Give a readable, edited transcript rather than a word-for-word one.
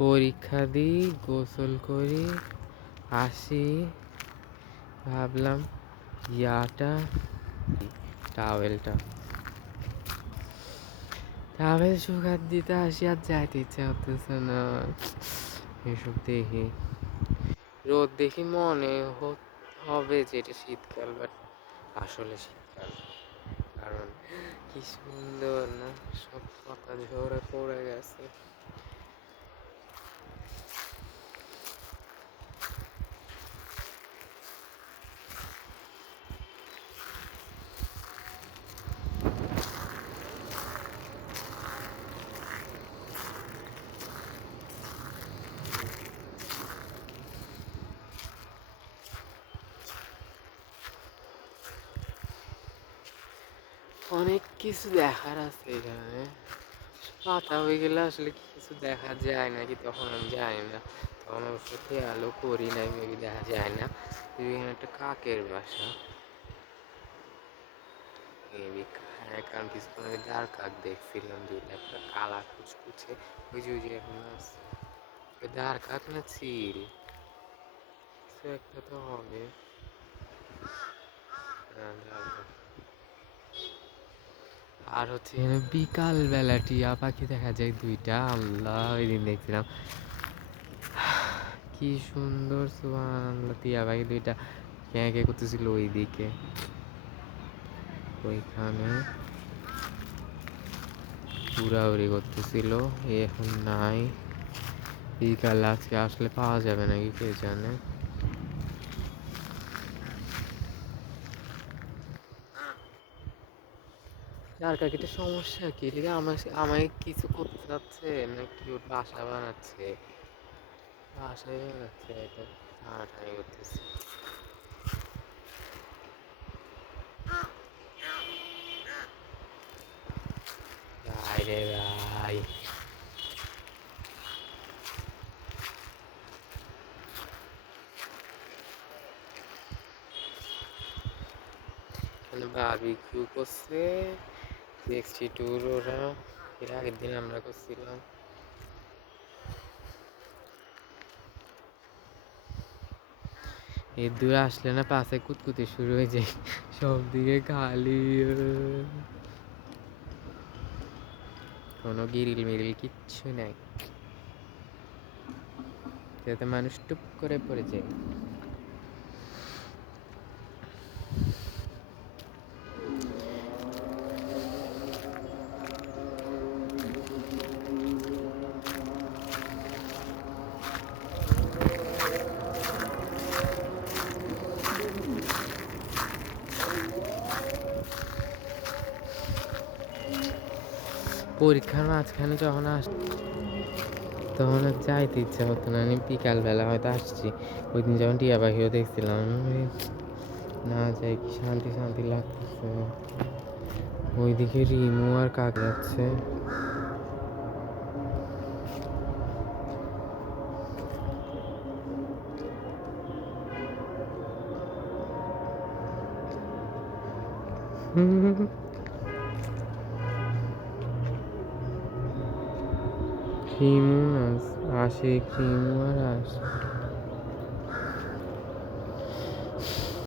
পরীক্ষা দিই, গোসল করি, আসি, ভাবলাম টাওয়েলটা টাওয়েল শুকাত দিতে আসি, আর যাইতে ইচ্ছা করতেছে না। এসব দেখি রোদ দেখি মনে হবে যে এটা শীতকাল, বাট আসলে শীতকাল। কারণ কি সুন্দর না, সব পাতা ঝরে পড়ে গেছে। অনেক কিছু দেখার আছে এখানে, পাতা হয়ে গেলে আসলে কিছু দেখা যায় নাকি তখন আমি জানি না। তখন অবশ্য খেয়ালও করি নাই, মেবি দেখা যায় না। এখানে একটা কাকের বাসা, মেবি। হ্যাঁ, কারণ কিছুক্ষণ আগে দাঁড় কাক দেখছিলাম, দুইটা, একটা কালা কুচকুচে, ওই যে এখন আছে। দাঁড় কাক না চিল, কিছু একটা তো হবে। আর হচ্ছে এখানে বিকাল বেলা টিয়া পাখি দেখা যায় দুইটা, আল্লাহ ওই দিন দেখছিলাম কি সুন্দর, সুবহানাল্লাহ। টিয়া পাখি দুইটা ক্যাঁ ক্যাঁ করতেছিল ওইদিকে, ওইখানে উড়াউড়ি করতেছিল। এখন নাই, বিকাল আজকে আসলে পাওয়া যাবে নাকি কে জানে। আর কাকিটা সমস্যা কি, ঠিক আমায় কিছু করতে চাচ্ছে নাকি ওর বাসা বানাচ্ছে, বাসায় বানাচ্ছে, এটা টানাটানি করতেছে। ভাই রে ভাই, এখানে বারবিকিউ করছে, 62 ওরা, এর আগের দিন আমরা করছিলাম। এর দূরে আসলে না পাশে কুতকুতি শুরু হয়ে যায়, সব দিকে খালি, কোনো গিরিল মিরিল কিচ্ছু নাই, যাতে মানুষ টুপ করে পড়ে যায়। পরীক্ষার মাঝখানে যখন তখন আর যাইতে ইচ্ছা হতো না, আমি বিকালবেলা হয়তো আসছি, ওই দিন যখন টিয়া পাখিও দেখছিলাম, না যাই কি শান্তি শান্তি লাগতেছে। ওইদিকে রিমু আর কাক যাচ্ছে। রিমু না, আশিক, রিমু আর